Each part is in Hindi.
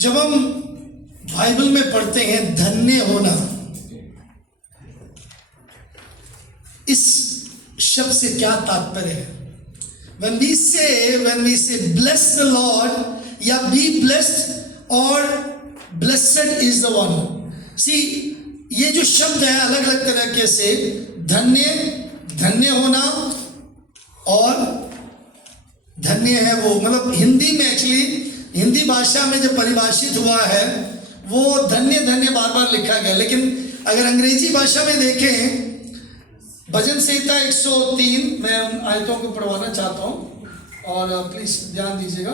जब हम बाइबल में पढ़ते हैं धन्य होना, इस शब्द से क्या तात्पर्य है? when we say bless the Lord या be blessed और blessed is the one, see ये जो शब्द है अलग अलग तरीके से धन्य होना और धन्य है वो, मतलब हिंदी में एक्चुअली हिंदी भाषा में जो परिभाषित हुआ है वो धन्य बार बार लिखा गया, लेकिन अगर अंग्रेजी भाषा में देखें, भजन संहिता 103 मैं उन आयतों को पढ़वाना चाहता हूँ और प्लीज ध्यान दीजिएगा।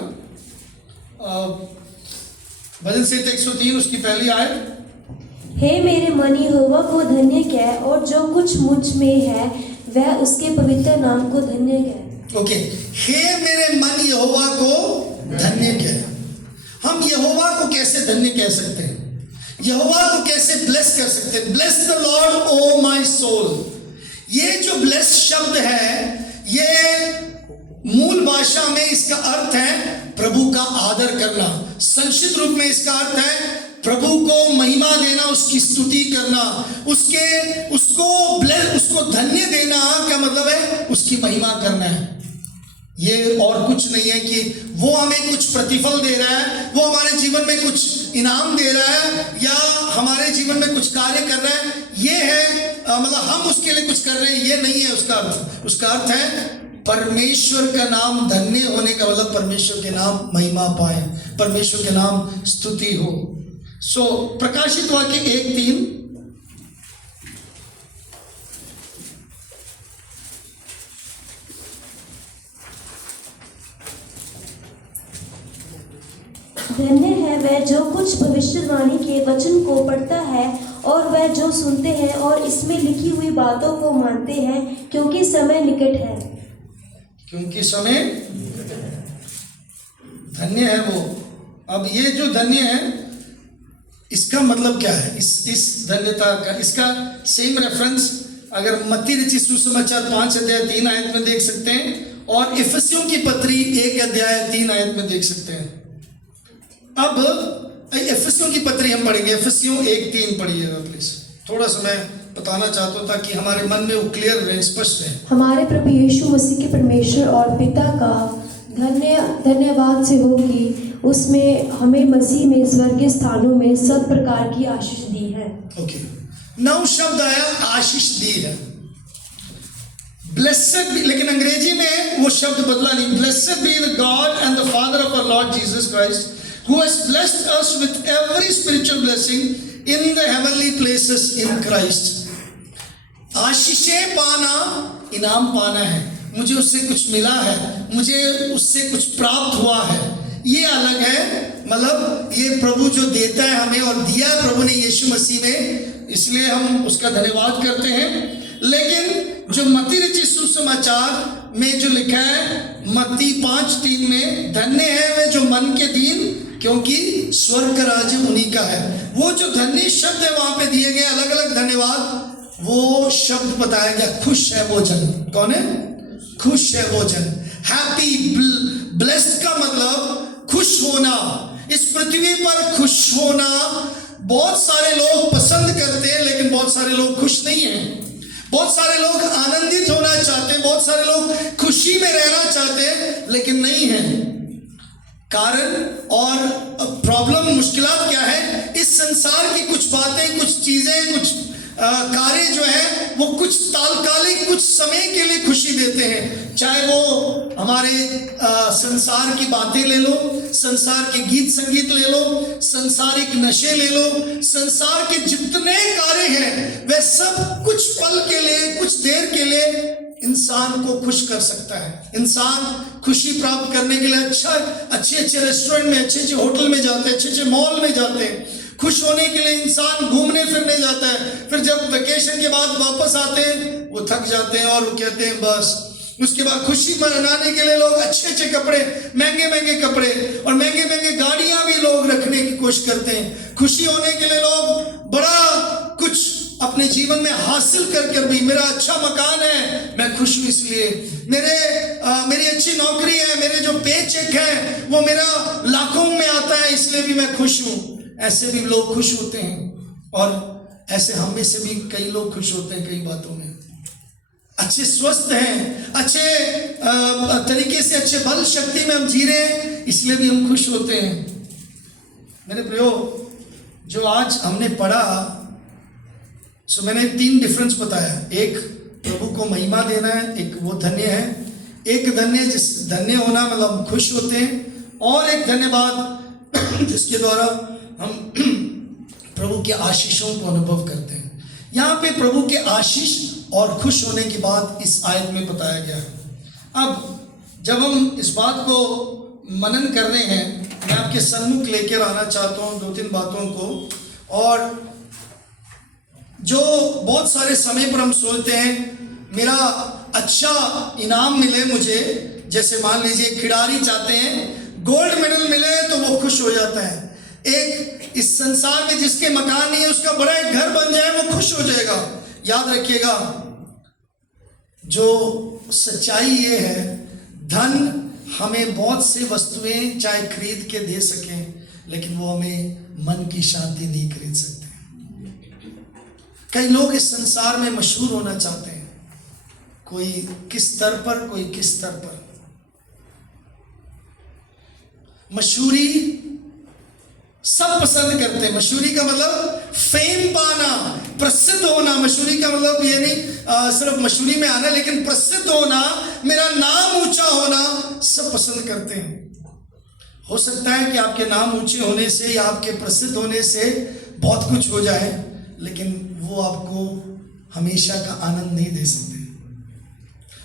भजन संहिता 103 उसकी पहली आयत, हे मेरे मन यहोवा को धन्य कह और जो कुछ मुझ में है वह उसके पवित्र नाम को धन्य कह। ओके, हे मेरे मन यहोवा को धन्य कह। हम यहोवा को कैसे धन्य कह सकते हैं? यहोवा को कैसे ब्लेस कर सकते हैं? Bless the Lord O my soul. ये जो ब्लेस शब्द है, ये मूल भाषा में इसका अर्थ है प्रभु का आदर करना। संक्षिप्त रूप में इसका अर्थ है प्रभु को महिमा देना, उसकी स्तुति करना, उसको धन्य देना का मतलब है उसकी महिमा करना है। ये और कुछ नहीं है कि वो हमें कुछ प्रतिफल दे रहा है, वो हमारे जीवन में कुछ इनाम दे रहा है या हमारे जीवन में कुछ कार्य कर रहा है, ये है मतलब हम उसके लिए कुछ कर रहे हैं, ये नहीं है उसका अर्थ। उसका अर्थ है परमेश्वर का नाम धन्य होने का मतलब परमेश्वर के नाम महिमा पाए, परमेश्वर के नाम स्तुति हो। सो प्रकाशित वाक्य 1:3, धन्य है वह जो कुछ भविष्यवाणी के वचन को पढ़ता है और वह जो सुनते हैं और इसमें लिखी हुई बातों को मानते हैं, क्योंकि समय निकट है। क्योंकि समय धन्य है वो। अब ये जो धन्य है इसका मतलब क्या है? इस धन्यता का इसका सेम रेफरेंस अगर मत्ती रचित सुसमाचार 5:3 में देख सकते हैं और इफिसियों की पत्री 1:3 में देख सकते हैं। अब इफिसियों की पत्री हम पढ़ेंगे, इफिसियों 1:3 पढ़िएगा प्लीज। थोड़ा सा मैं बताना चाहता हूँ ताकि हमारे मन में वो क्लियर रहे, स्पष्ट रहे। हमारे प्रभु यीशु मसीह के परमेश्वर और पिता का धन्यवाद से हो कि उसने हमें मसीह में स्वर्गीय स्थानों में सब प्रकार की आशीष दी है। ओके, नाउ शब्द आया आशीष दी है, ब्लेसेड भी, लेकिन अंग्रेजी में वो शब्द बदला नहीं। Blessed be the God and the father of our Lord Jesus Christ who has blessed us with every spiritual blessing in the heavenly places in Christ। आशीषें पाना इनाम पाना है, मुझे उससे कुछ मिला है, मुझे उससे कुछ प्राप्त हुआ है, ये अलग है। मतलब ये प्रभु जो देता है हमें और दिया है प्रभु ने यीशु मसीह में, इसलिए हम उसका धन्यवाद करते हैं। लेकिन जो मत्ती रचित सुसमाचार में जो लिखा है मत्ती 5:3 में, धन्य है वे जो मन के दीन क्योंकि स्वर्ग का राज्य उन्हीं का है। वो जो धन्य शब्द है वहां पे दिए गए अलग अलग धन्यवाद, वो शब्द बताया गया खुश है वो जन। कौन है? खुश है वो जन। हैप्पी, ब्लेस्ड का मतलब खुश होना, इस पृथ्वी पर खुश होना। बहुत सारे लोग पसंद करते हैं लेकिन बहुत सारे लोग खुश नहीं हैं। बहुत सारे लोग आनंदित होना चाहते हैं, बहुत सारे लोग खुशी में रहना चाहते हैं लेकिन नहीं है। कारण और प्रॉब्लम, मुश्किलात क्या है? इस संसार की कुछ बातें, कुछ चीजें, कुछ कार्य जो है वो कुछ तात्कालिक, कुछ समय के लिए खुशी देते हैं। चाहे वो हमारे संसार की बातें ले लो, संसार के गीत संगीत ले लो, संसारिक नशे ले लो, संसार के जितने कार्य हैं वह सब कुछ पल के लिए, कुछ देर के लिए इंसान को खुश कर सकता है। इंसान खुशी प्राप्त करने के लिए अच्छे रेस्टोरेंट में, अच्छे होटल में जाते हैं, अच्छे मॉल में जाते हैं। खुश होने के लिए इंसान घूमने फिरने जाता है। फिर जब वेकेशन के बाद वापस आते हैं वो थक जाते हैं और वो कहते हैं बस। उसके बाद खुशी मनाने के लिए लोग अच्छे कपड़े, महंगे कपड़े और महंगे गाड़ियां भी लोग रखने की कोशिश करते हैं। खुशी होने के लिए लोग बड़ा कुछ अपने जीवन में हासिल कर भी, मेरा अच्छा मकान है मैं खुश हूँ इसलिए, मेरी अच्छी नौकरी है, मेरे जो पे चेक है वो मेरा लाखों में आता है इसलिए भी मैं खुश हूँ। ऐसे भी लोग खुश होते हैं और ऐसे हम में से भी कई लोग खुश होते हैं कई बातों में। अच्छे स्वस्थ हैं, अच्छे तरीके से अच्छे बल शक्ति में हम जी रहे हैं इसलिए भी हम खुश होते हैं। मेरे प्रियो, जो आज हमने पढ़ा सो मैंने 3 डिफरेंस बताया। एक प्रभु को महिमा देना है, एक वो धन्य है, एक धन्य होना मतलब हम खुश होते हैं, और एक धन्यवाद जिसके द्वारा हम प्रभु के आशीषों को अनुभव करते हैं। यहाँ पे प्रभु के आशीष और खुश होने की बात इस आयत में बताया गया है। अब जब हम इस बात को मनन कर रहे हैं, मैं आपके सन्मुख लेकर आना चाहता हूँ 2-3 बातों को। और जो बहुत सारे समय पर हम सोचते हैं मेरा अच्छा इनाम मिले मुझे, जैसे मान लीजिए खिलाड़ी चाहते हैं गोल्ड मेडल मिले तो वो खुश हो जाता है। एक इस संसार में जिसके मकान नहीं है उसका बड़ा एक घर बन जाए वो खुश हो जाएगा। याद रखिएगा, जो सच्चाई ये है, धन हमें बहुत से वस्तुएं चाहे खरीद के दे सकें, लेकिन वो हमें मन की शांति नहीं खरीद सकते। कई लोग इस संसार में मशहूर होना चाहते हैं, कोई किस स्तर पर, कोई किस स्तर पर। मशहूरी सब पसंद करते हैं। मशहूरी का मतलब फेम पाना, प्रसिद्ध होना। मशहूरी का मतलब ये नहीं सिर्फ मशहूरी में आना, लेकिन प्रसिद्ध होना, मेरा नाम ऊंचा होना सब पसंद करते हैं। हो सकता है कि आपके नाम ऊंचे होने से या आपके प्रसिद्ध होने से बहुत कुछ हो जाए, लेकिन वो आपको हमेशा का आनंद नहीं दे सकते।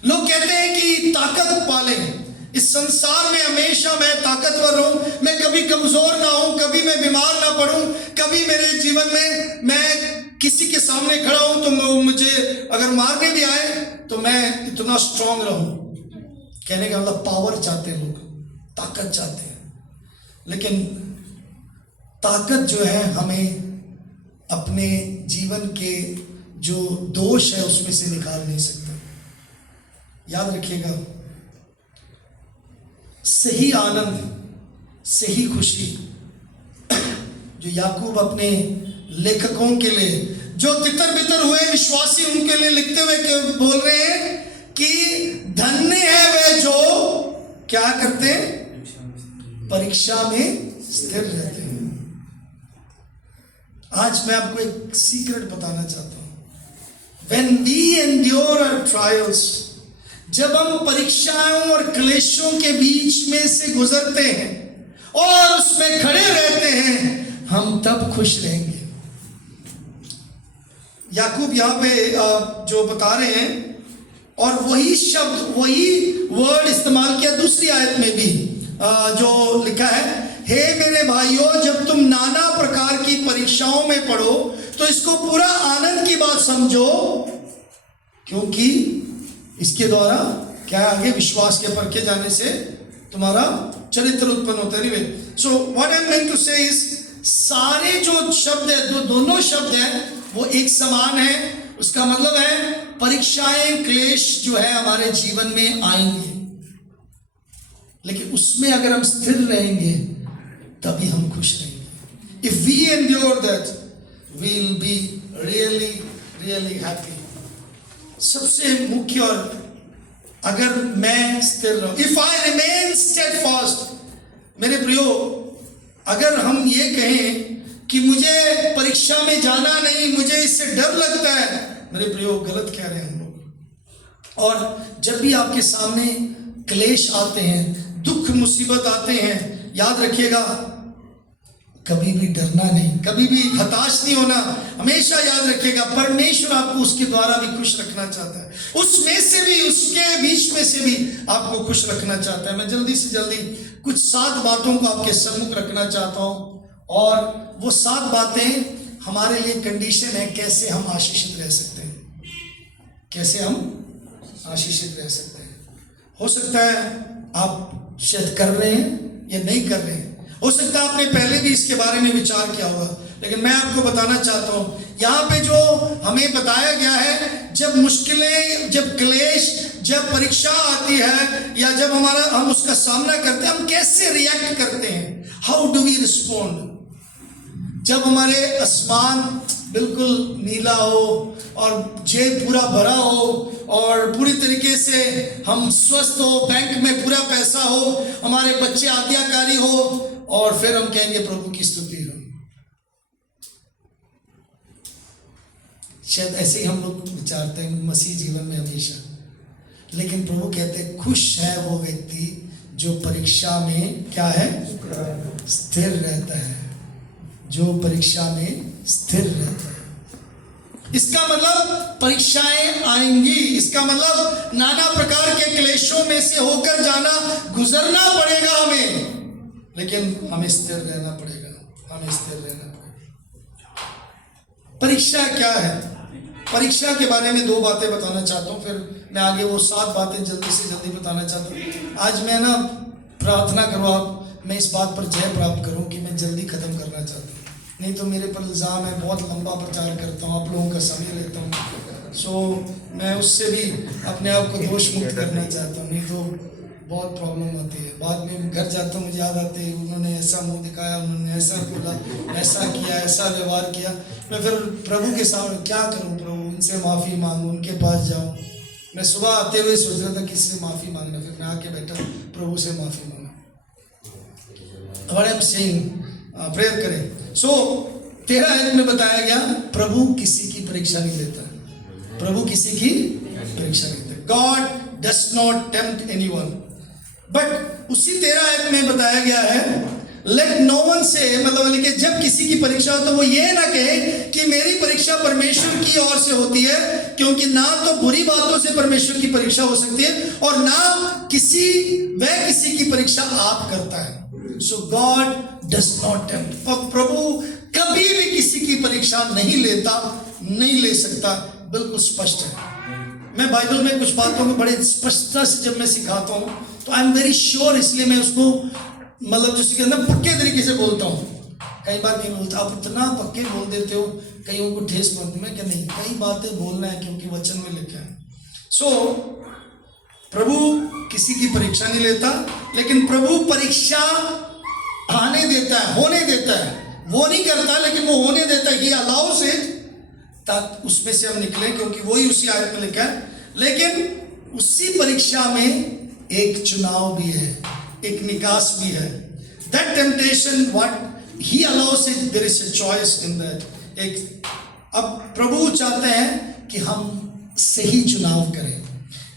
लोग कहते हैं कि ताकत पालें, इस संसार में हमेशा मैं ताकतवर रहूं, मैं कभी कमजोर ना हूं, कभी मैं बीमार ना पड़ूं, कभी मेरे जीवन में मैं किसी के सामने खड़ा हूं तो मुझे अगर मारने भी आए तो मैं इतना स्ट्रांग रहूं। कहने का मतलब पावर चाहते हैं लोग, ताकत चाहते हैं। लेकिन ताकत जो है हमें अपने जीवन के जो दोष है उसमें से निकाल नहीं सकता। याद रखिएगा, सही आनंद, सही खुशी जो याकूब अपने लेखकों के लिए, जो तितर बितर हुए विश्वासी, उनके लिए लिखते हुए बोल रहे हैं कि धन्य है वे जो क्या करते हैं, परीक्षा में स्थिर रहते हैं। आज मैं आपको एक सीक्रेट बताना चाहता हूं। When we endure our trials, जब हम परीक्षाओं और क्लेशों के बीच में से गुजरते हैं और उसमें खड़े रहते हैं, हम तब खुश रहेंगे। याकूब यहाँ पे जो बता रहे हैं, और वही शब्द, वही वर्ड इस्तेमाल किया दूसरी आयत में भी, जो लिखा है, हे मेरे भाइयों, जब तुम नाना प्रकार की परीक्षाओं में पढ़ो तो इसको पूरा आनंद की बात समझो, क्योंकि इसके द्वारा क्या आगे विश्वास के परखे जाने से तुम्हारा चरित्र उत्पन्न होता है। So what I mean to say is, सारे जो शब्द है, जो दोनों शब्द हैं वो एक समान है। उसका मतलब है परीक्षाएं, क्लेश जो है हमारे जीवन में आएंगे, लेकिन उसमें अगर हम स्थिर रहेंगे तभी हम खुश रहेंगे। If we endure that we will be really really happy. सबसे मुख्य, और अगर मैं स्थिर रहूं, इफ आई रिमेन स्टेडफास्ट, मेरे प्रियो, अगर हम ये कहें कि मुझे परीक्षा में जाना नहीं, मुझे इससे डर लगता है, मेरे प्रियो गलत कह रहे हैं हम लोग। और जब भी आपके सामने क्लेश आते हैं, दुख मुसीबत आते हैं, याद रखिएगा कभी भी डरना नहीं, कभी भी हताश नहीं होना। हमेशा याद रखिएगा परमेश्वर आपको उसके द्वारा भी खुश रखना चाहता है, उसमें से भी, उसके बीच में से भी आपको खुश रखना चाहता है। मैं जल्दी से जल्दी कुछ 7 बातों को आपके सम्मुख रखना चाहता हूं, और वो 7 बातें हमारे लिए कंडीशन है कैसे हम आशीषित रह सकते हैं, कैसे हम आशीषित रह सकते हैं। हो सकता है आप शायद कर रहे हैं या नहीं कर रहे हैं, हो सकता है आपने पहले भी इसके बारे में विचार किया होगा, लेकिन मैं आपको बताना चाहता हूँ यहाँ पे जो हमें बताया गया है, जब मुश्किलें, जब क्लेश, जब परीक्षा आती है या जब हम उसका सामना करते हैं, हम कैसे रिएक्ट करते हैं, हाउ डू वी रिस्पोंड। जब हमारे आसमान बिल्कुल नीला हो और जेब पूरा भरा हो और पूरी तरीके से हम स्वस्थ हो, बैंक में पूरा पैसा हो, हमारे बच्चे आज्ञाकारी हो, और फिर हम कहेंगे प्रभु की स्तुति हो। शायद ऐसे ही हम लोग विचारते हैं मसीह जीवन में हमेशा। लेकिन प्रभु कहते हैं खुश है वो व्यक्ति जो परीक्षा में क्या है, स्थिर रहता है, जो परीक्षा में स्थिर रहता है। इसका मतलब परीक्षाएं आएंगी, इसका मतलब नाना प्रकार के क्लेशों में से होकर जाना, गुजरना पड़ेगा हमें, लेकिन हमें स्थिर रहना पड़ेगा, हमें स्थिर रहना पड़ेगा। परीक्षा क्या है? परीक्षा के बारे में 2 बातें बताना चाहता हूँ, फिर मैं आगे वो 7 बातें जल्दी से जल्दी बताना चाहता हूँ। आज मैं ना प्रार्थना करूँ आप, मैं इस बात पर जय प्राप्त करूँ कि मैं जल्दी खत्म करना चाहता हूँ, नहीं तो मेरे पर इल्ज़ाम है बहुत लंबा प्रचार करता हूँ, आप लोगों का समय लेता हूँ। सो मैं उससे भी अपने आप को दोष मुक्त करना चाहता हूँ, नहीं तो बहुत प्रॉब्लम होती है। बाद में घर जाता हूँ, मुझे याद आती है उन्होंने ऐसा मुंह दिखाया, उन्होंने ऐसा बोला, ऐसा किया, ऐसा व्यवहार किया। मैं फिर प्रभु के सामने क्या करूँ, प्रभु उनसे माफ़ी मांगूँ, उनके पास जाऊँ। मैं सुबह आते हुए सोच रहा था किससे माफ़ी मांगना, फिर मैं आके बैठा प्रभु से माफ़ी मांगा। हमारे प्रेयर करें। सो 13 आयत में बताया गया प्रभु किसी की परीक्षा नहीं लेता, प्रभु किसी की परीक्षा नहीं लेता। God does not tempt anyone, but उसी 13 आयत में बताया गया है लेट नो वन से, मतलब कि जब किसी की परीक्षा हो तो वो ये ना कहे कि मेरी परीक्षा परमेश्वर की ओर से होती है, क्योंकि ना तो बुरी बातों से परमेश्वर की परीक्षा हो सकती है और ना किसी की परीक्षा आप करता है। सो गॉड डस नॉट टेम्प्ट, और प्रभु कभी भी किसी की परीक्षा नहीं लेता, नहीं ले सकता, बिल्कुल स्पष्ट है। मैं बाइबल में कुछ बातों को बड़े स्पष्टता से जब मैं सिखाता हूँ तो आई एम वेरी श्योर, इसलिए मैं उसको मतलब जिसके कहते हैं पक्के तरीके से बोलता हूँ। कई बार नहीं बोलता, आप इतना पक्के बोल देते हो, कईयों को ठेस पहुंचती, मैं क्या नहीं, कई बातें बोलना है क्योंकि वचन में लिखा है। सो प्रभु किसी की परीक्षा नहीं लेता, लेकिन प्रभु परीक्षा आने देता है, होने देता है, वो नहीं करता लेकिन वो होने देता है। He allows it ताकि उसमें से हम निकले, क्योंकि वही उसी आयत में लिखा है। लेकिन उसी परीक्षा में एक चुनाव भी है, एक निकास भी है। That temptation what he allows it, there is a choice in that। अब प्रभु चाहते हैं कि हम सही चुनाव करें।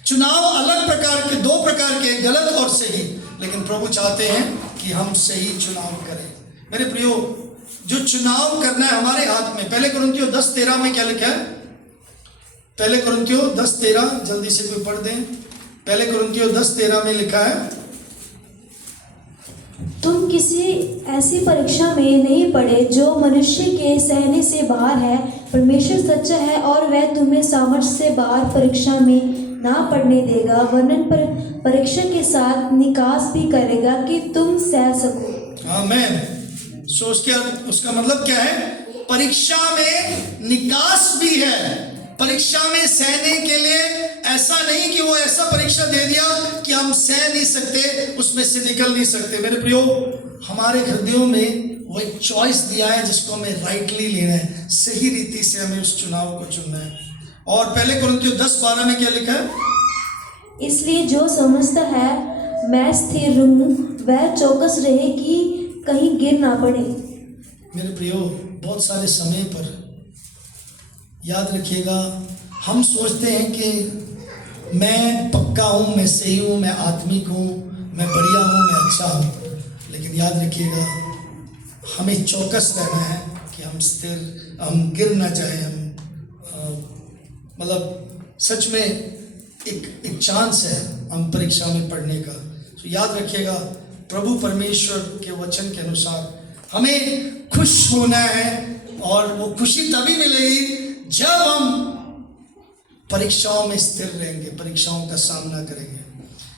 चुनाव अलग प्रकार के, 2 प्रकार के, गलत और सही, लेकिन प्रभु चाहते हैं कि हम सही चुनाव करें। मेरे प्रियो, जो चुनाव करना है हमारे हाथ में। 1 कुरिन्थियों 10:13 में क्या लिखा है? 1 कुरिन्थियों 10:13 जल्दी से कोई पढ़ दें। 1 कुरिन्थियों 10:13 में लिखा है, तुम किसी ऐसी परीक्षा में नहीं पड़े जो मनुष्य के सहने से बाहर है। परमेश्वर सच्चा है और वह तुम्हें सामर्थ्य से बाहर परीक्षा में ना पड़ने देगा, वरन पर परीक्षा के साथ निकास भी करेगा कि तुम सह सको। आमीन। सो उसका मतलब क्या है? परीक्षा में निकास भी है। परीक्षा में सहने के लिए ऐसा नहीं कि वो ऐसा परीक्षा दे दिया कि हम सह नहीं सकते, उसमें से निकल नहीं सकते। मेरे प्रियो, हमारे हृदयों में वो एक चॉइस दिया है जिसको हमें राइटली लेना है, सही रीति से हमें उस चुनाव को चुनना है। और 1 कुरिन्थियों 10:12 में क्या लिखा है? इसलिए जो समझता है मैं स्थिर रहूं, वह चौकस रहे कि कहीं गिर ना पड़े। मेरे प्रियो, बहुत सारे समय पर याद रखिएगा, हम सोचते हैं कि मैं पक्का हूँ, मैं सही हूँ, मैं आत्मिक हूँ, मैं बढ़िया हूँ, मैं अच्छा हूँ। लेकिन याद रखिएगा, हमें चौकस रहना है कि हम स्थिर, हम गिर ना जाए। हम मतलब सच में एक चांस है हम परीक्षा में पढ़ने का। तो याद रखिएगा, प्रभु परमेश्वर के वचन के अनुसार हमें खुश होना है, और वो खुशी तभी मिलेगी जब हम परीक्षाओं में स्थिर रहेंगे, परीक्षाओं का सामना करेंगे।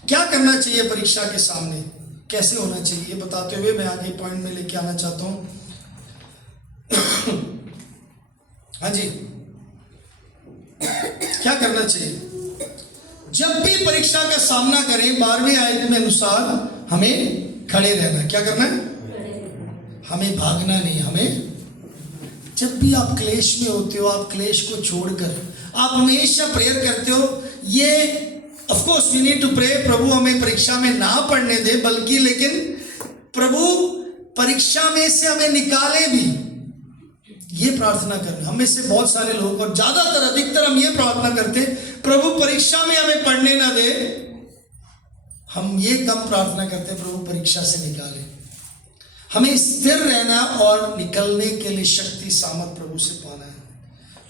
क्या करना चाहिए परीक्षा के सामने, कैसे होना चाहिए, ये बताते हुए मैं आगे पॉइंट में लेके आना चाहता हूँ। हाँ जी, क्या करना चाहिए? जब भी परीक्षा का सामना करें 12वीं आयत में अनुसार हमें खड़े रहना है। क्या करना है? हमें भागना नहीं। हमें जब भी आप क्लेश में होते हो, आप क्लेश को छोड़कर आप हमेशा प्रेयर करते हो। ये of course we need to pray, प्रभु हमें परीक्षा में ना पढ़ने दे, बल्कि लेकिन प्रभु परीक्षा में से हमें निकाले भी, ये प्रार्थना करना। हम में से बहुत सारे लोग, और ज्यादातर अधिकतर हम ये प्रार्थना करते हैं, प्रभु परीक्षा में हमें पढ़ने ना दे। हम ये कम प्रार्थना करते हैं, प्रभु परीक्षा से निकाले। हमें स्थिर रहना और निकलने के लिए शक्ति सामर्थ प्रभु से पाना है।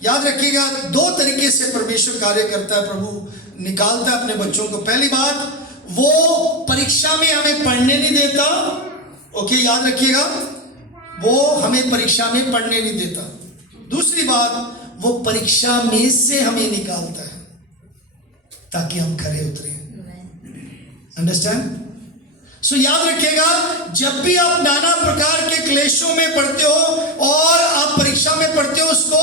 याद रखिएगा, दो तरीके से परमेश्वर कार्य करता है। प्रभु निकालता है अपने बच्चों को। पहली बात, वो परीक्षा में हमें पढ़ने नहीं देता। ओके, याद रखिएगा, वो हमें परीक्षा में पढ़ने नहीं देता। दूसरी बात, वो परीक्षा में से हमें निकालता है ताकि हम खरे उतरे। अंडरस्टैंड? सो याद रखिएगा, जब भी आप नाना प्रकार के क्लेशों में पढ़ते हो और आप परीक्षा में पढ़ते हो, उसको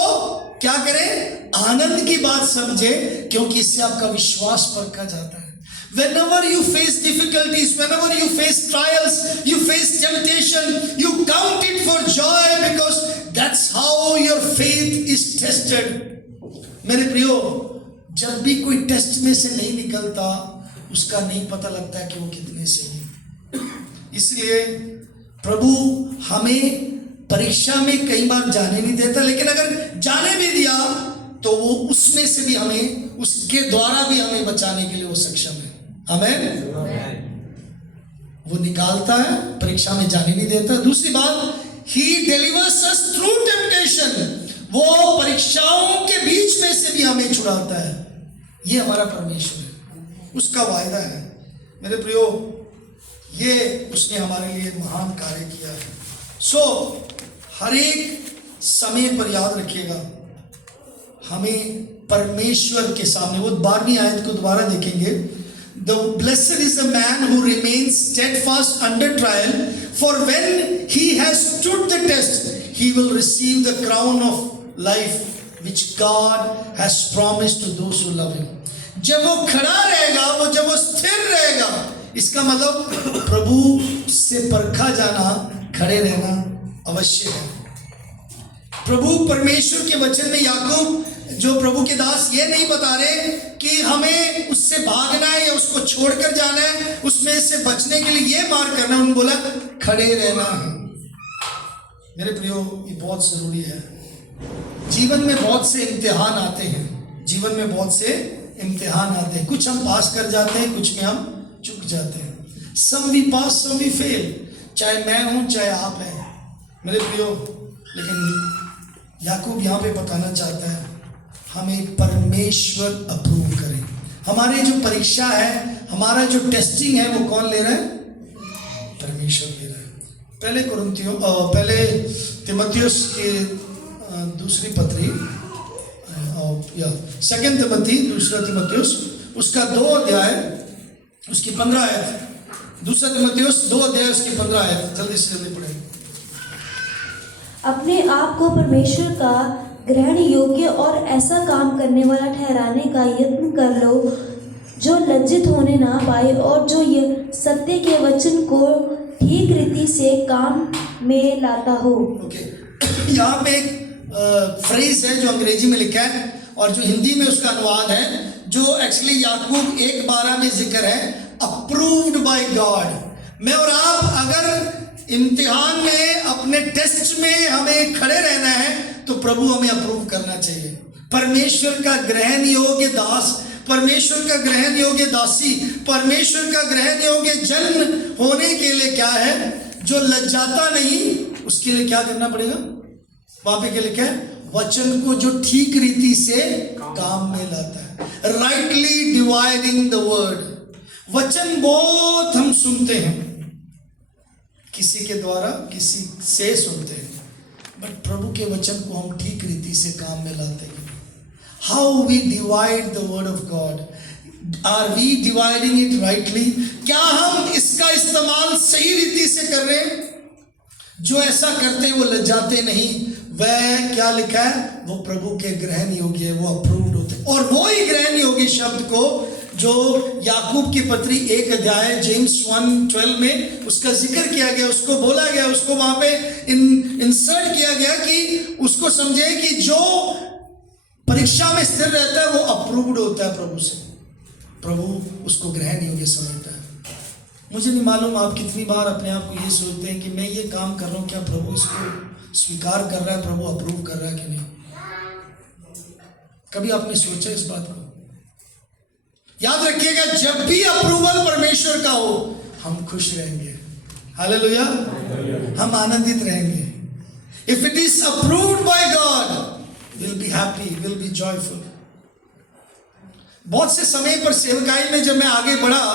क्या करें? आनंद की बात समझे, क्योंकि इससे आपका विश्वास परखा जाता है। Whenever you face difficulties, whenever you face trials, you face temptation, you count it for joy, because that's how your faith is tested. मेरे प्रियो, जब भी कोई टेस्ट में से नहीं निकलता, उसका नहीं पता लगता कि वो कितने सही है। इसलिए प्रभु हमें परीक्षा में कई बार जाने नहीं देता, लेकिन अगर जाने भी दिया तो वो उसमें से भी हमें, उसके द्वारा भी हमें बचाने के लिए वो सक्षम है। आमेन। वो निकालता है, परीक्षा में जाने नहीं देता। दूसरी बात, He delivers us through temptation. वो परीक्षाओं के बीच में से भी हमें छुड़ाता है। ये हमारा परमेश्वर है, उसका वायदा है। मेरे प्रियो, ये उसने हमारे लिए महान कार्य किया है। सो हर एक समय पर याद रखिएगा, हमें परमेश्वर के सामने, वो 12वीं आयत को दोबारा देखेंगे। The blessed is the man who remains steadfast under trial, for when he has stood the test, he will receive the crown of life which God has promised to those who love him. जब वो खड़ा रहेगा, वो जब वो स्थिर रहेगा, इसका मतलब प्रभु से परखा जाना, खड़े रहना अवश्य है। प्रभु परमेश्वर के वचन में याकूब, जो प्रभु के दास, ये नहीं बता रहे कि हमें उससे भागना है या उसको छोड़कर जाना है, उसमें से बचने के लिए ये मार करना। उन्होंने बोला खड़े रहना है। मेरे प्रियो, ये बहुत जरूरी है। जीवन में बहुत से इम्तिहान आते हैं, जीवन में बहुत से इम्तिहान आते हैं। कुछ हम पास कर जाते हैं, कुछ में हम चूक जाते हैं। Some we pass, some we fail. चाहे मैं हूं, चाहे आप हैं मेरे प्रियो। लेकिन याकूब यहाँ पे बताना चाहता है, हमें परमेश्वर अप्रूव करे। हमारे जो परीक्षा है, हमारा जो टेस्टिंग है, वो कौन ले रहा है? परमेश्वर ले रहा है। पहले तिमोथियुस के दूसरी पत्री, या सेकंड तिमोथी, दूसरा तिमोथियुस, उसका 2 अध्याय, उसकी 15 आयत। दूसरा तिमोथियुस 2 अध्याय, उसकी 15 आयत। जल्दी से जल्दी पढ़ें। अपने आप को परमेश्वर का ग्रहण योग्य और ऐसा काम करने वाला ठहराने का यत्न कर लो, जो लज्जित होने ना पाए और जो ये सत्य के वचन को ठीक रीति से काम में लाता हो। ओके, यहाँ पे एक फ्रेज है जो अंग्रेजी में लिखा है और जो हिंदी में उसका अनुवाद है, जो एक्चुअली याकूब 1:12 में जिक्र है, अप्रूव्ड बाय गॉड। मैं और आप अगर इम्तिहान में, अपने टेस्ट में हमें खड़े रहना है, तो प्रभु हमें अप्रूव करना चाहिए। परमेश्वर का ग्रहण योग्य दास, परमेश्वर का ग्रहण योग्य दासी, परमेश्वर का ग्रहण योग्य जन होने के लिए क्या है? जो लज्जाता नहीं, उसके लिए क्या करना पड़ेगा? वहां पे क्या लिखा है? वचन को जो ठीक रीति से काम में लाता है। Rightly dividing the word. वचन बहुत हम सुनते हैं, किसी के द्वारा, किसी से सुनते हैं, बट प्रभु के वचन को हम ठीक रीति से काम में लाते हैं। How we divide the word of God? Are we dividing it rightly? क्या हम इसका इस्तेमाल सही रीति से कर रहे हैं? जो ऐसा करते हैं वो लज्जाते नहीं, वह क्या लिखा है, वो प्रभु के ग्रहण योग्य है, वो अप्रूव्ड होते हैं। और वो ही ग्रहण योग्य शब्द को जो याकूब की पत्री 1 अध्याय जेम्स 1:12 में उसका जिक्र किया गया, उसको बोला गया, उसको वहां पे इंसर्ट किया गया कि उसको समझे कि जो परीक्षा में स्थिर रहता है वो अप्रूव्ड होता है प्रभु से, प्रभु उसको ग्रहण योग्य समझता है। मुझे नहीं मालूम आप कितनी बार अपने आप को ये सोचते हैं कि मैं ये काम कर रहा हूँ, क्या प्रभु इसको स्वीकार कर रहा है, प्रभु अप्रूव कर रहा है कि नहीं। कभी आपने सोचा इस बात को? याद रखिएगा, जब भी अप्रूवल परमेश्वर का हो हम खुश रहेंगे, हालेलुया, हम आनंदित रहेंगे। If it is approved by God, will be happy, will be joyful. बहुत से समय पर सेवकाई में जब मैं आगे बढ़ा,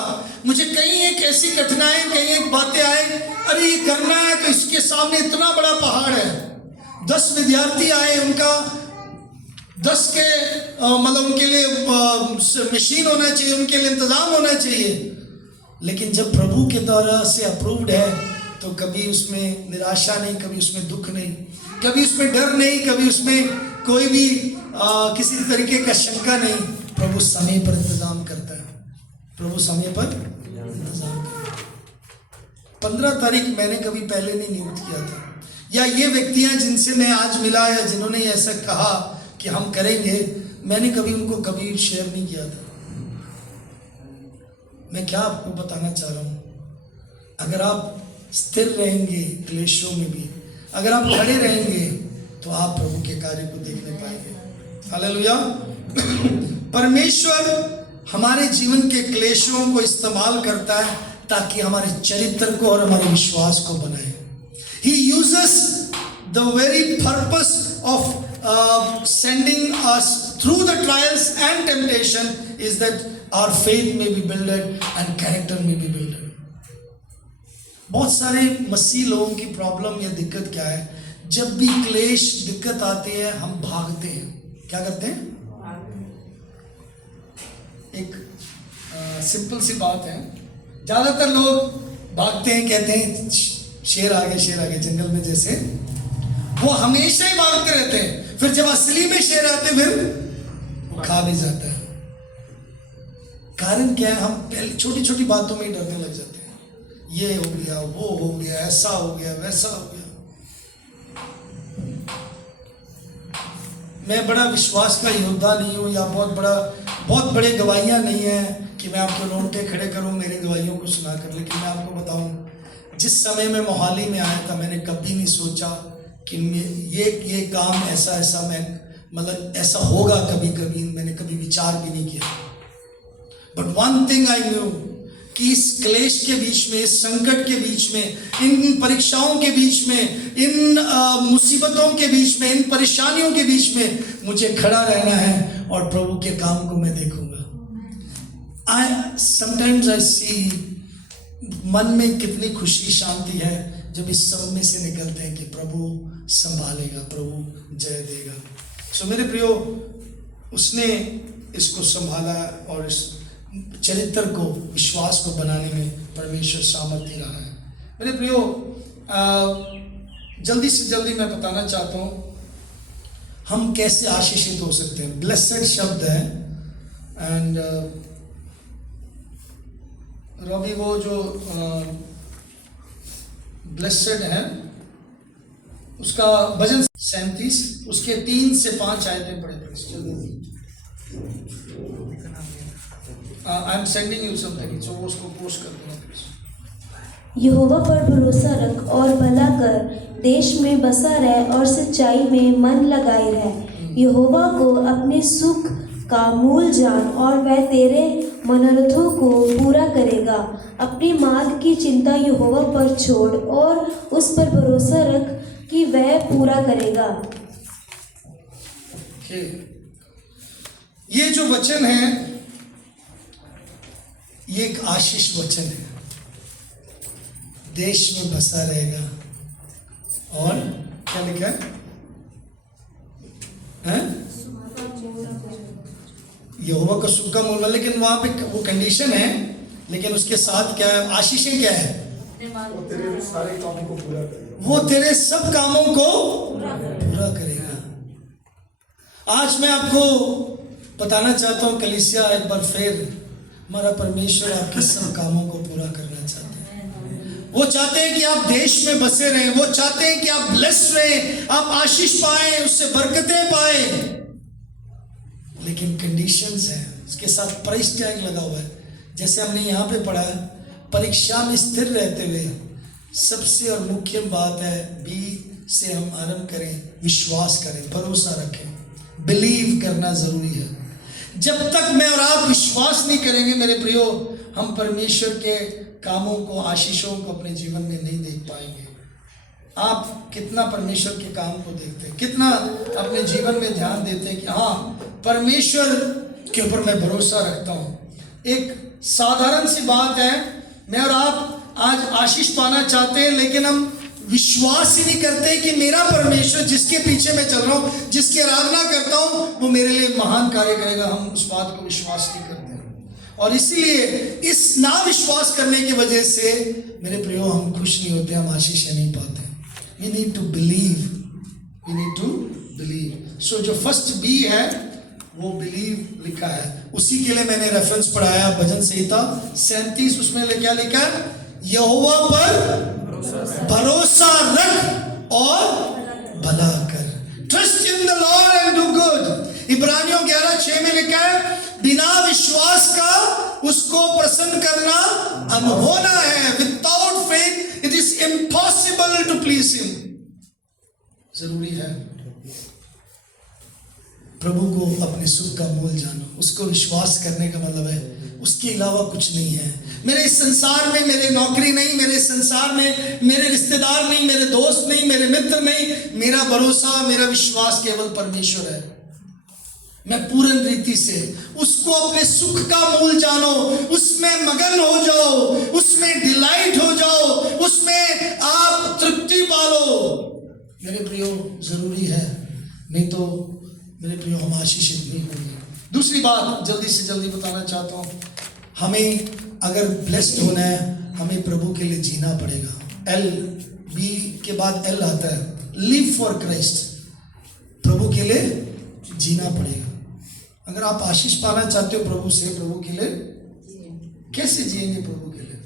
मुझे कई एक ऐसी कठिनाई, कई एक बातें आए, अरे ये करना है तो इसके सामने इतना बड़ा पहाड़ है। 10 विद्यार्थी आए, उनका 10 के मतलब उनके लिए मशीन होना चाहिए, उनके लिए इंतजाम होना चाहिए। लेकिन जब प्रभु के द्वारा से अप्रूव्ड है तो कभी उसमें निराशा नहीं, कभी उसमें दुख नहीं, कभी उसमें डर नहीं, कभी उसमें कोई भी किसी तरीके का शंका नहीं। प्रभु समय पर इंतजाम करता है, प्रभु समय पर इंतजाम करता है। 15 तारीख मैंने कभी पहले नहीं नियुक्त किया था, या ये व्यक्तियां जिनसे मैं आज मिला या जिन्होंने ऐसा कहा कि हम करेंगे, मैंने कभी उनको कभी शेयर नहीं किया था। मैं क्या आपको बताना चाह रहा हूं, अगर आप स्थिर रहेंगे क्लेशों में भी, अगर आप खड़े रहेंगे तो आप प्रभु के कार्य को देखने पाएंगे। हालेलुया। परमेश्वर हमारे जीवन के क्लेशों को इस्तेमाल करता है ताकि हमारे चरित्र को और हमारे विश्वास को बनाए। He uses the very purpose of sending us through the trials and temptation is that our faith may be builded and character may be builded. बहुत सारे मसीह लोगों की प्रॉब्लम या दिक्कत क्या है, जब भी क्लेश दिक्कत आती है हम भागते हैं। क्या करते हैं? एक सिंपल सी बात है, ज्यादातर लोग भागते हैं, कहते हैं शेर आगे शेर आगे, जंगल में जैसे वो हमेशा ही भागते रहते हैं, फिर जब असली में शेर आते फिर खा भी जाता है। कारण क्या है? हम पहले छोटी छोटी बातों में ही डरने लग जाते हैं, ये हो गया, वो हो गया, ऐसा हो गया, वैसा हो गया। मैं बड़ा विश्वास का योद्धा नहीं हूँ, या बहुत बड़े गवाहियाँ नहीं है कि मैं आपको रोंगटे खड़े करूँ मेरी गवाहियों को सुनाकर। लेकिन मैं आपको बताऊँ, जिस समय मैं मोहाली में आया था, मैंने कभी नहीं सोचा कि ये काम ऐसा मैं मतलब ऐसा होगा, कभी मैंने कभी विचार भी नहीं किया। But one thing I knew कि इस क्लेश के बीच में, इस संकट के बीच में, इन परीक्षाओं के बीच में, इन मुसीबतों के बीच में, इन परेशानियों के बीच में मुझे खड़ा रहना है और प्रभु के काम को मैं देखूंगा। समटाइम्स आई सी, मन में कितनी खुशी शांति है जब इस सब में से निकलते हैं कि प्रभु संभालेगा, प्रभु जय देगा। सो मेरे प्रियो, उसने इसको संभाला और इस चरित्र को, विश्वास को बनाने में परमेश्वर सामर्थ्य रहा है। मेरे प्रियो, जल्दी से जल्दी मैं बताना चाहता हूँ हम कैसे आशीषित हो सकते हैं। ब्लेसेड शब्द है, एंड रवि वो जो ब्लेसेड है उसका भजन 37 उसके 3 से 5 आयतें पढ़े। I am sending you something, so उसको पोस्ट कर दूंगा। यहोवा पर भरोसा रख और भला कर, देश में बसा रह और सच्चाई में मन लगाए रह। यहोवा को अपने सुख का मूल जान और वह तेरे मनोरथों को पूरा करेगा। अपने मार्ग की चिंता यहोवा पर छोड़ और उस पर भरोसा रख कि वह पूरा करेगा। ये जो वचन है ये एक आशीष वचन है। देश में बसा रहेगा और क्या लिखा है? यहोवा का सुख का मूल। लेकिन वहां पे वो कंडीशन है, लेकिन उसके साथ क्या है? आशीषें क्या है? वो तेरे सारे कामों को पूरा करेगा, वो तेरे सब कामों को पूरा करेगा। आज मैं आपको बताना चाहता हूँ कलीसिया, एक बार फिर हमारा परमेश्वर आपके सब कामों को पूरा करना चाहते हैं। वो चाहते हैं कि आप देश में बसे रहें, वो चाहते हैं कि आप ब्लेस्ड रहें, आप आशीष पाएं, उससे बरकतें पाएं। लेकिन कंडीशंस हैं, उसके साथ प्राइस टैग लगा हुआ है। जैसे हमने यहाँ पे पढ़ा, परीक्षा में स्थिर रहते हुए सबसे और मुख्य बात है, बी से हम आरंभ करें, विश्वास करें, भरोसा रखें, बिलीव करना जरूरी है। जब तक मैं और आप विश्वास नहीं करेंगे मेरे प्रियो, हम परमेश्वर के कामों को, आशीषों को अपने जीवन में नहीं देख पाएंगे। आप कितना परमेश्वर के काम को देखते हैं, कितना अपने जीवन में ध्यान देते हैं कि हाँ, परमेश्वर के ऊपर मैं भरोसा रखता हूँ। एक साधारण सी बात है, मैं और आप आज आशीष पाना चाहते हैं, लेकिन हम विश्वास ही नहीं करते कि मेरा परमेश्वर जिसके पीछे मैं चल रहा हूँ, जिसकी आराधना करता हूँ, वो मेरे लिए महान कार्य करेगा। हम उस बात को विश्वास नहीं करते, और इसीलिए इस ना विश्वास करने की वजह से मेरे प्रियो हम खुश नहीं होते, हम आशीष नहीं पाते। We need to believe, we need to believe। So जो फर्स्ट बी है वो बिलीव लिखा है। उसी के लिए मैंने रेफरेंस पढ़ाया भजन संहिता 37, उसमें क्या लिखा है? यहोवा पर भरोसा रख और भला कर। Trust in the Lord and do good. इब्रानियों 11:6 में लिखा है, बिना विश्वास का उसको प्रसन्न करना अनहोना है। Without faith it is impossible to please him. जरूरी है प्रभु को अपने सुख का मोल जानो। उसको विश्वास करने का मतलब है उसके अलावा कुछ नहीं है। मेरे इस संसार में मेरे नौकरी नहीं, मेरे संसार में मेरे रिश्तेदार नहीं, मेरे दोस्त नहीं, मेरे मित्र नहीं। मेरा भरोसा, मेरा विश्वास केवल परमेश्वर है। मैं पूर्ण रीति से उसको अपने सुख का मूल जानो, उसमें मगन हो जाओ, उसमें डिलाइट हो जाओ, उसमें आप तृप्ति पालो। मेरे प्रियो जरूरी है, नहीं तो मेरे प्रियो हम आशीषित नहीं होंगे। दूसरी बात जल्दी से जल्दी बताना चाहता हूँ, हमें अगर ब्लेस्ड होना है, हमें प्रभु के लिए जीना पड़ेगा। एल बी के बाद एल आता है, लिव फॉर क्राइस्ट। प्रभु के लिए जीना पड़ेगा। अगर आप आशीष पाना चाहते हो प्रभु से, प्रभु के लिए कैसे जिएंगे प्रभु के लिए?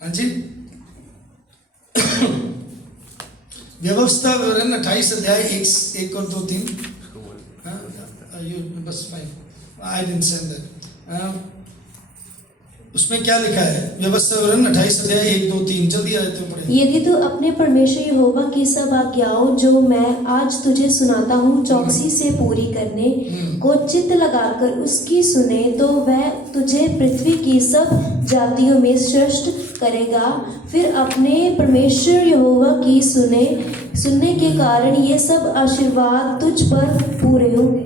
हाँ जी, व्यवस्था विवरण 28 अध्याय 1 और 2, 3। बस fine, I didn't send that. उसमें क्या लिखा है? व्यवस्था विवरण 28 अध्याय 1, 2, 3। जल्दी आए तो पढ़े। यदि तू अपने परमेश्वर यहोवा की सब आज्ञाओं जो मैं आज तुझे सुनाता हूँ चौकसी से पूरी करने को चित्त लगाकर उसकी सुने, तो वह तुझे पृथ्वी की सब जातियों में श्रेष्ठ करेगा। फिर अपने परमेश्वर यहोवा की सुनने के कारण ये सब आशीर्वाद तुझ पर पूरे होंगे।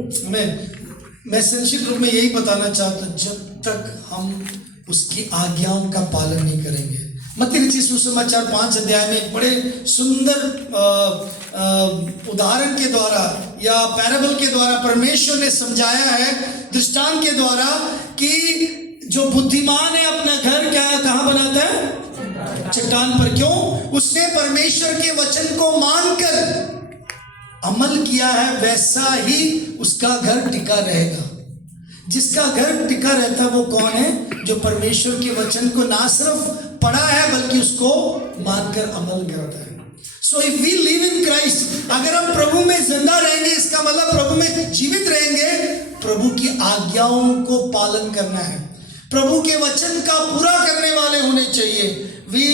मैं संक्षिप्त रूप में यही बताना चाहता हूँ, जब तक हम उसकी आज्ञाओं का पालन नहीं करेंगे। मत्ती रचित सुसमाचार 5 अध्याय में एक बड़े सुंदर उदाहरण के द्वारा या पैराबल के द्वारा परमेश्वर ने समझाया है, दृष्टांत के द्वारा, कि जो बुद्धिमान है अपना घर कहाँ बनाता है? चट्टान पर। क्यों? उसने परमेश्वर के वचन को मानकर अमल किया है, वैसा ही उसका घर टिका रहेगा। जिसका घर टिका रहता है वो कौन है? जो परमेश्वर के वचन को ना सिर्फ पढ़ा है बल्कि उसको मानकर अमल करता है। So if we live in Christ, अगर हम प्रभु में जिंदा रहेंगे, इसका मतलब प्रभु में जीवित रहेंगे, प्रभु की आज्ञाओं को पालन करना है, प्रभु के वचन का पूरा करने वाले होने चाहिए। We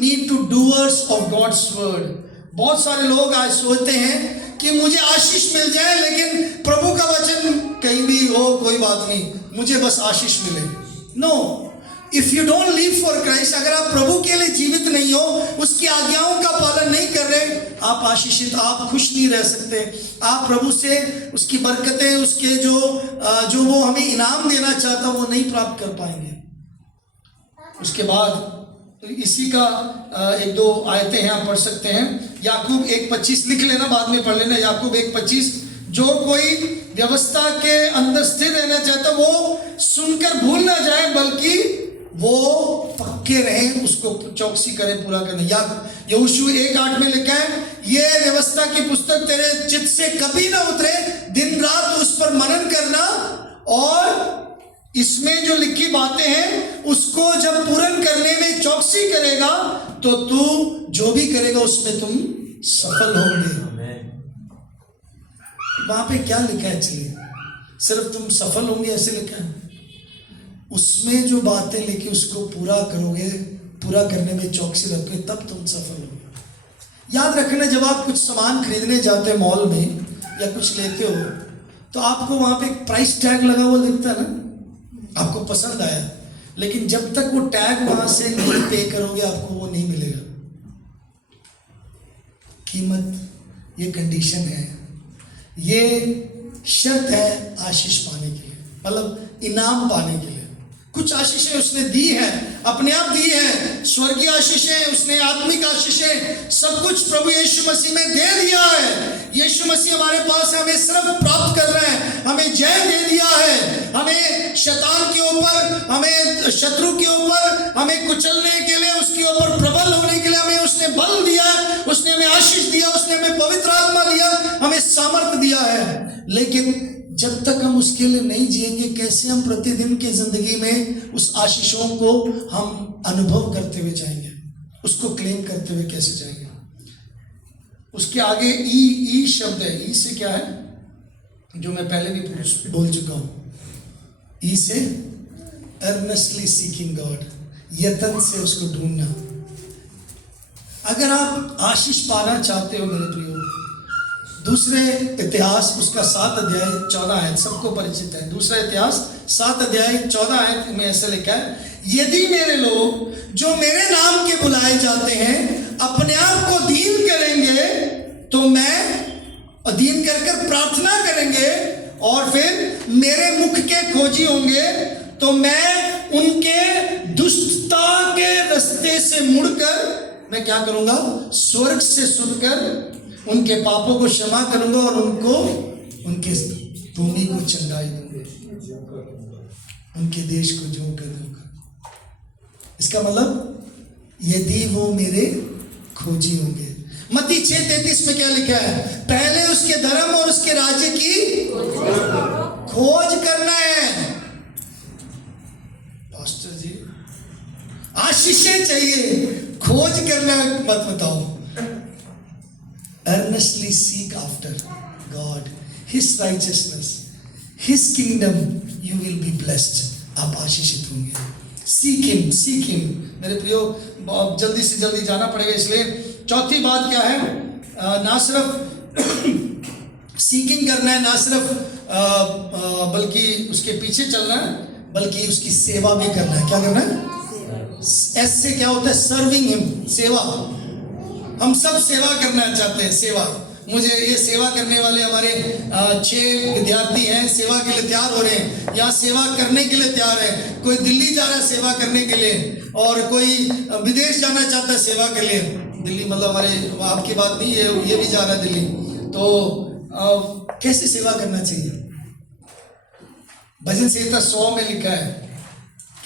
need to doers of God's word. बहुत सारे लोग आज सोचते हैं कि मुझे आशीष मिल जाए, लेकिन प्रभु का वचन कहीं भी हो कोई बात नहीं, मुझे बस आशीष मिले। No, if you don't live for Christ, अगर आप प्रभु के लिए जीवित नहीं हो, उसकी आज्ञाओं का पालन नहीं कर रहे, आप आशीषित, आप खुश नहीं रह सकते। आप प्रभु से उसकी बरकतें, उसके जो वो हमें इनाम देना चाहता वो नहीं प्राप्त कर पाएंगे। उसके बाद इसी का 1-2 आयतें हैं, आप पढ़ सकते हैं। याकूब 1:25 लिख लेना, बाद में पढ़ लेना। याकूब 1:25, जो कोई व्यवस्था के अंदर स्थिर रहना चाहता वो सुनकर भूल ना जाए, बल्कि वो पक्के रहें, उसको चौकसी करें पूरा करने। या यहोशू 1:8 में लिखा है, ये व्यवस्था की पुस्तक तेरे चित्त से कभी ना उतरे, दिन रात उस पर मनन करना, और इसमें जो लिखी बातें हैं उसको जब पूर्ण करने में चौकसी करेगा तो तू जो भी करेगा उसमें तुम सफल होंगे। वहां पे क्या लिखा है? एक्चुअली सिर्फ तुम सफल होंगे ऐसे लिखा है? उसमें जो बातें लिखी उसको पूरा करोगे, पूरा करने में चौकसी रखोगे, तब तुम सफल होगे। याद रखना, जब आप कुछ सामान खरीदने जाते हो मॉल में या कुछ लेते हो तो आपको वहां पे एक प्राइस टैग लगा हुआ दिखता है ना, आपको पसंद आया, लेकिन जब तक वो टैग वहां से नहीं पे करोगे आपको वो नहीं मिलेगा। कीमत, ये कंडीशन है, ये शर्त है आशीष पाने के लिए, मतलब इनाम पाने के लिए। कुछ आशीषें उसने दी है, अपने आप दी है, स्वर्गीय आशीषें, उसने आत्मिक आशीषें, सब कुछ प्रभु यीशु मसीह में दे दिया है। यीशु मसीह हमारे पास है, हमें सिर्फ प्राप्त कर रहे हैं, हमें जय दे दिया है, हमें शैतान के ऊपर, हमें शत्रु के ऊपर, हमें कुचलने के लिए, उसके ऊपर प्रबल होने के लिए हमें उसने बल दिया, उसने हमें आशीष दिया, उसने हमें पवित्र आत्मा दिया, हमें सामर्थ्य दिया है। लेकिन जब तक हम उसके लिए नहीं जिएंगे, कैसे हम प्रतिदिन की जिंदगी में उस आशीषों को हम अनुभव करते हुए जाएंगे, उसको क्लेम करते हुए कैसे जाएंगे? उसके आगे ई शब्द है। ई से क्या है, जो मैं पहले भी बोल चुका हूं, ई से अर्नेस्टली सीकिंग गॉड, यत्न से उसको ढूंढना। अगर आप आशीष पाना चाहते हो मेरे प्रियो, दूसरे इतिहास उसका 7 अध्याय 14 आयत सबको परिचित है। दूसरा इतिहास 7 अध्याय 14 आयत में ऐसे लिखा है, यदि मेरे लोग जो मेरे नाम के बुलाए जाते हैं अपने आप को दीन करेंगे, तो मैं दीन कर प्रार्थना करेंगे और फिर मेरे मुख के खोजी होंगे, तो मैं उनके दुष्टता के रास्ते से मुड़कर मैं क्या करूंगा, स्वर्ग से सुनकर उनके पापों को क्षमा करूंगा और उनको उनके भूमि को चंगाई दूंगा, उनके देश को जो कर दूंगा। इसका मतलब यदि वो मेरे खोजी होंगे। मत्ती 6:33 में क्या लिखा है, पहले उसके धर्म और उसके राज्य की खोज करना है। पास्टर जी आशीषें चाहिए, खोज करना मत बताओ। Earnestly seek after God, His righteousness, His kingdom, you will be blessed. आप आशीषित होंगे। Seek Him। मेरे प्रियो, जल्दी से जल्दी जाना पड़ेगा, इसलिए चौथी बात क्या है, ना सिर्फ सीकिंग करना है, ना सिर्फ बल्कि उसके पीछे चलना है, बल्कि उसकी सेवा भी करना है। क्या करना है? एस से क्या होता है, सर्विंग हिम, सेवा। हम सब सेवा करना चाहते हैं, सेवा। मुझे ये सेवा करने वाले हमारे 6 विद्यार्थी हैं, सेवा के लिए तैयार हो रहे हैं, यहाँ सेवा करने के लिए तैयार है। कोई दिल्ली जा रहा है सेवा करने के लिए, और कोई विदेश जाना चाहता है सेवा के लिए। दिल्ली मतलब हमारे, आपकी बात नहीं है, ये भी जा रहा है दिल्ली। तो कैसे सेवा करना चाहिए? भजन संहिता 100 में लिखा है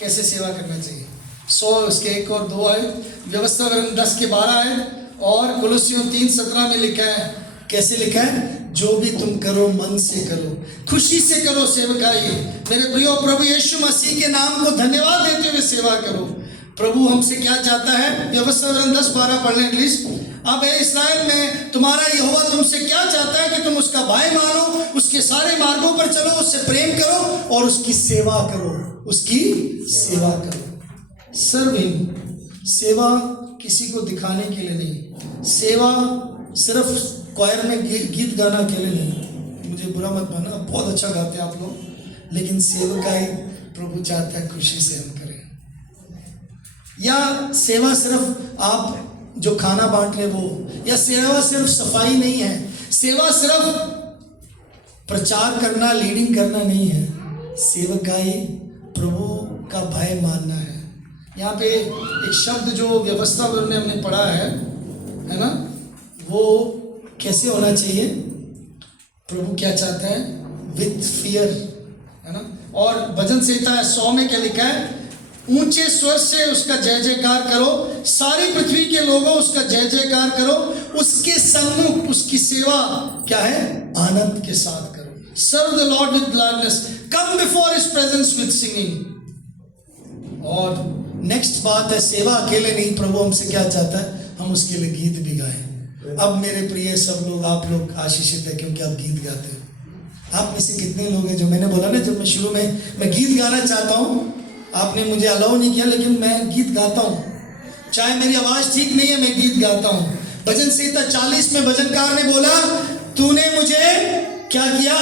कैसे सेवा करना चाहिए। 100 उसके 1 और 2 आए, व्यवस्था वरन 10 के 12 आए, और कुलुस्सियों 3:17 में लिखा है, कैसे लिखा है, जो भी तुम करो मन से करो, खुशी से करो सेवकाई। मेरे प्रियो, प्रभु यीशु मसीह के नाम को धन्यवाद देते हुए सेवा करो। प्रभु हमसे क्या चाहता है, व्यवस्था वरन 10:12 पढ़ लें प्लीज। अब है इस्राएल में तुम्हारा यहोवा तुमसे क्या चाहता है कि तुम उसका भाई मानो, उसके सारे मार्गों पर चलो, उससे प्रेम करो और उसकी सेवा करो, उसकी सेवा करो। सर्व हिम, सेवा किसी को दिखाने के लिए नहीं, सेवा सिर्फ क्वायर में गीत गाना के लिए नहीं। मुझे बुरा मत मानना, बहुत अच्छा गाते हैं आप लोग, लेकिन सेवकाई प्रभु चाहता है खुशी से हम करें। या सेवा सिर्फ आप जो खाना बांट ले वो, या सेवा सिर्फ सफाई नहीं है, सेवा सिर्फ प्रचार करना, लीडिंग करना नहीं है। सेवकाई प्रभु का भय मानना है। यहाँ पे एक शब्द जो व्यवस्था में हमने पढ़ा है ना, वो कैसे होना चाहिए, प्रभु क्या चाहता है, विथ फियर, है ना। और भजन संहिता 100 में क्या लिखा है, ऊंचे स्वर से उसका जय जयकार करो, सारी पृथ्वी के लोगों उसका जय जयकार करो, उसके सम्मुख उसकी सेवा क्या है, आनंद के साथ करो। Serve the Lord with gladness, come before his presence with singing. और नेक्स्ट बात है, सेवा अकेले नहीं, प्रभु हमसे क्या चाहता है, हम उसके लिए गीत भी गाएं। अब मेरे प्रिय सब लोग, आप लोग आशीषित है क्योंकि आप गीत गाते हैं। आप में से कितने लोग हैं जो, मैंने बोला ना जब मैं शुरू में मैं गीत गाना चाहता हूँ, आपने मुझे अलाउ नहीं किया, लेकिन मैं गीत गाता हूँ। चाहे मेरी आवाज ठीक नहीं है, मैं गीत गाता हूँ। भजन संहिता 40 में भजनकार ने बोला, तूने मुझे क्या किया,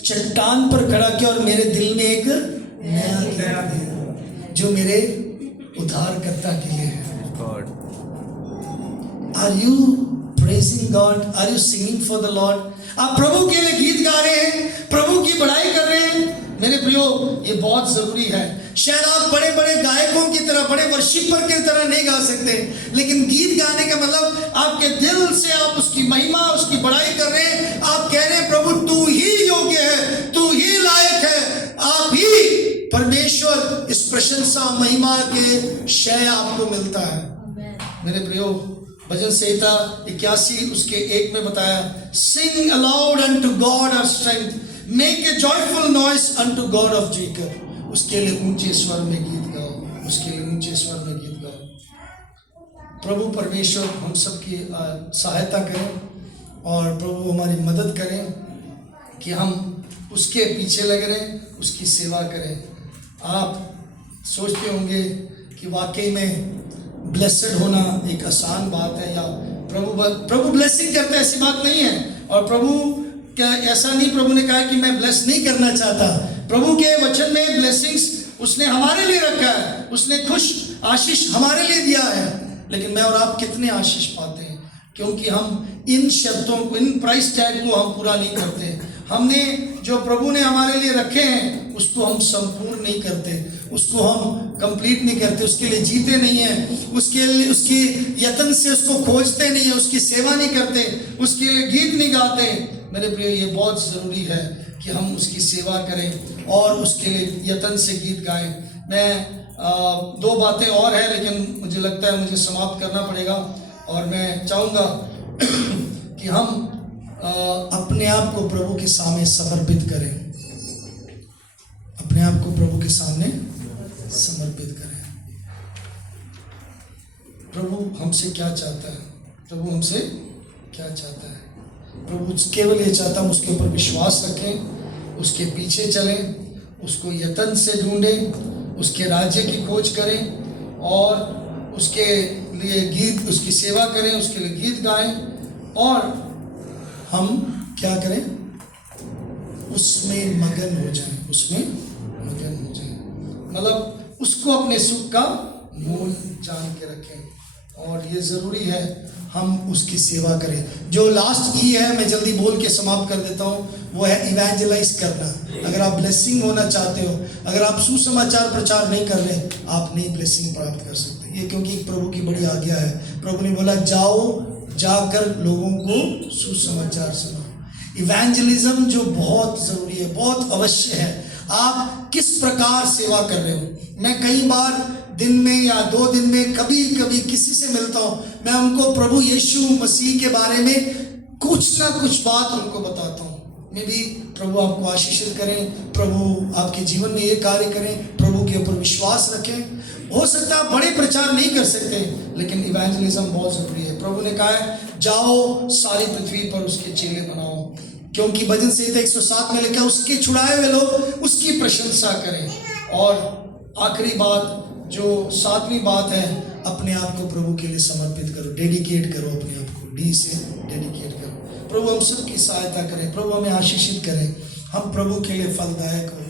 चट्टान पर खड़ा किया और मेरे दिल में एक नया गीत दिया जो मेरे उद्धारकर्ता के लिए है। Are you praising God, are you singing for the Lord? आप प्रभु के लिए गीत गा रहे हैं, प्रभु की बड़ाई कर रहे हैं। मेरे प्रियो, ये बहुत जरूरी है। शायद आप बड़े बड़े गायकों की तरह, बड़े वर्शिपर की तरह नहीं गा सकते, लेकिन गीत गाने का मतलब आपके दिल से आप उसकी महिमा, उसकी बड़ाई कर रहे हैं। आप कह रहे हैं प्रभु तू ही योग्य है, तू ही लायक है, आप ही परमेश्वर। इस प्रशंसा महिमा के शय आपको मिलता है। मेरे प्रियो, भजन संहिता 81 उसके 1 में बताया, sing aloud unto God our strength, make a joyful noise unto God of Jacob. उसके लिए ऊंचे स्वर में गीत गाओ, उसके लिए ऊंचे स्वर में गीत गाओ। प्रभु परमेश्वर हम सब की सहायता करें और प्रभु हमारी मदद करें कि हम उसके पीछे लगे रहें, उसकी सेवा करें। आप सोचते होंगे कि वाकई में ब्लेसड होना एक आसान बात है, या प्रभु ब्लेसिंग करते, ऐसी बात नहीं है। और प्रभु क्या ऐसा नहीं, प्रभु ने कहा कि मैं ब्लेस नहीं करना चाहता। प्रभु के वचन में ब्लेसिंग्स उसने हमारे लिए रखा है, उसने खुश आशीष हमारे लिए दिया है। लेकिन मैं और आप कितने आशीष पाते हैं, क्योंकि हम इन शर्तों को, इन प्राइस टैग को हम पूरा नहीं करते। हमने जो प्रभु ने हमारे लिए रखे हैं उसको हम संपूर्ण नहीं करते, उसको हम कंप्लीट नहीं करते, उसके लिए जीते नहीं हैं, उसके लिए उसकी यत्न से उसको खोजते नहीं है, उसकी सेवा नहीं करते, उसके लिए गीत नहीं गाते। मेरे प्रिय, ये बहुत ज़रूरी है कि हम उसकी सेवा करें और उसके लिए यत्न से गीत गाएं। मैं 2 बातें और हैं, लेकिन मुझे लगता है मुझे समाप्त करना पड़ेगा। और मैं चाहूँगा कि हम अपने आप को प्रभु के सामने समर्पित करें, अपने आप को प्रभु के सामने समर्पित करें। प्रभु हमसे क्या चाहता है, प्रभु हमसे क्या चाहता है? प्रभु केवल ये चाहता है हम उसके ऊपर विश्वास रखें, उसके पीछे चलें, उसको यत्न से ढूंढें, उसके राज्य की खोज करें और उसके लिए गीत, उसकी सेवा करें, उसके लिए गीत गाएं। और हम क्या करें, उसमें मगन हो जाएं, उसमें मगन हो जाएं, मतलब उसको अपने सुख का मोल जान के रखें। और ये ज़रूरी है हम उसकी सेवा करें। जो लास्ट ई है, मैं जल्दी बोल के समाप्त कर देता हूँ, वो है इवेंजलाइज करना। अगर आप ब्लेसिंग होना चाहते हो, अगर आप सुसमाचार प्रचार नहीं कर रहे, आप नहीं ब्लेसिंग प्राप्त कर सकते। ये क्योंकि प्रभु की बड़ी आज्ञा है। प्रभु ने बोला जाओ, जाकर लोगों को सुसमाचार सुनाओ। इवेंजलिज्म जो बहुत ज़रूरी है, बहुत अवश्य है। आप किस प्रकार सेवा कर रहे हो? मैं कई बार दिन में या 2 दिन में कभी कभी किसी से मिलता हूँ, मैं उनको प्रभु यीशु मसीह के बारे में कुछ ना कुछ बात उनको बताता हूँ। मैं भी प्रभु आपको आशीषित करें, प्रभु आपके जीवन में ये कार्य करें, प्रभु के ऊपर विश्वास रखें। हो सकता है बड़े प्रचार नहीं कर सकते, लेकिन इवेंजलिज्म बहुत ज़रूरी है। प्रभु ने कहा है जाओ सारी पृथ्वी पर उसके चेले बनाओ, क्योंकि भजन संहिता 107 में लिखा, उसके छुड़ाए हुए लोग उसकी प्रशंसा करें। और आखिरी बात, जो 7वीं बात है, अपने आप को प्रभु के लिए समर्पित करो, डेडिकेट करो अपने आप को, डी से डेडिकेट करो। प्रभु हम सबकी सहायता करें, प्रभु हमें आशीषित करें, हम प्रभु के लिए फलदायक हो।